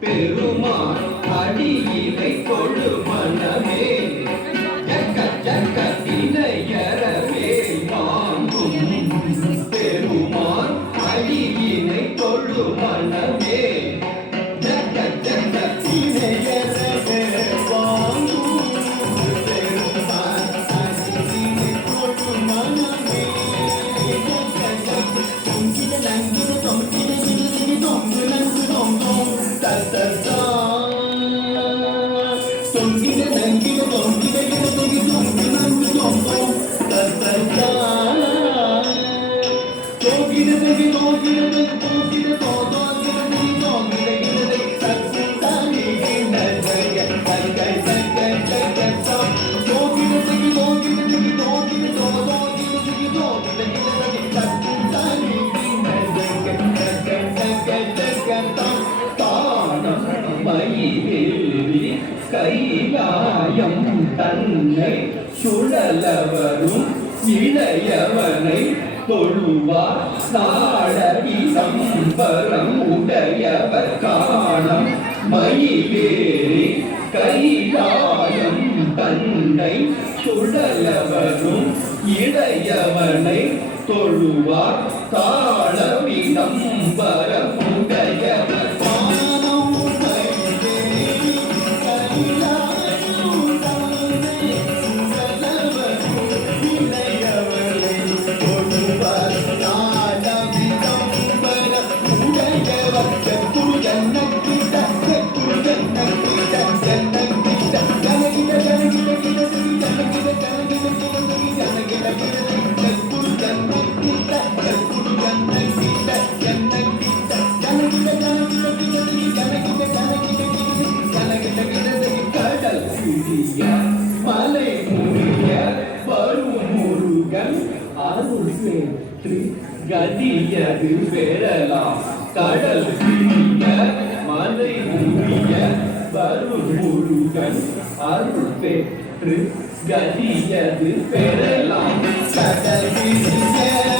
பெருமான் அடியினை கொடு மனமே ஜக்க ஜக்க இணையறவே வாங்கும் பெருமான் அடியினை கொடு மனமே ஜக்க ஜக்க இணையறவே வாங்கும் பெருமான் அடியினை கொடு மனமே ஜக்க ஜக்க தொங்கிட நங்கிட தொங்கிட சிறு தொங்கு நங்கு தொங்கும் தொங்கிட நங்கிட தொங்கிட கிட தொங்கி தொங்கு நங்கு தொங்கும் தோகிட தொங்கி தோகிட தோகிட தோகிட தொங்கி தோகிட கிட சத்தானி கிண்ட ஜய சங்கை சங்கை சங்கை சம் தோகிட தொங்கி தோகிட தொங்கி தோகிட தோகிட தொங்கி தோகிட கிட சத்தானி கிண்ட ஜய சங்கை சங்கை சங்கை சம் மயிலேறி கைலாயம் தன்னை சுழலவரும் இளையவனை தொழுவார் நாடடி சம்பரம் உடையவர் காணம் மயிலேறி கைலாயம் தன்னை சுழலவரும் இளையவனை தொழுவார் தாளவிடம் வரமுடையவர் மலை முடிய வரும் முருகன் அருள் பெற்று கதியது பெறலாம் கடல் பிரிய மலை முடிய வரும் முருகன் அருள் பெற்று கதியது பெறலாம் கடல் பிரிய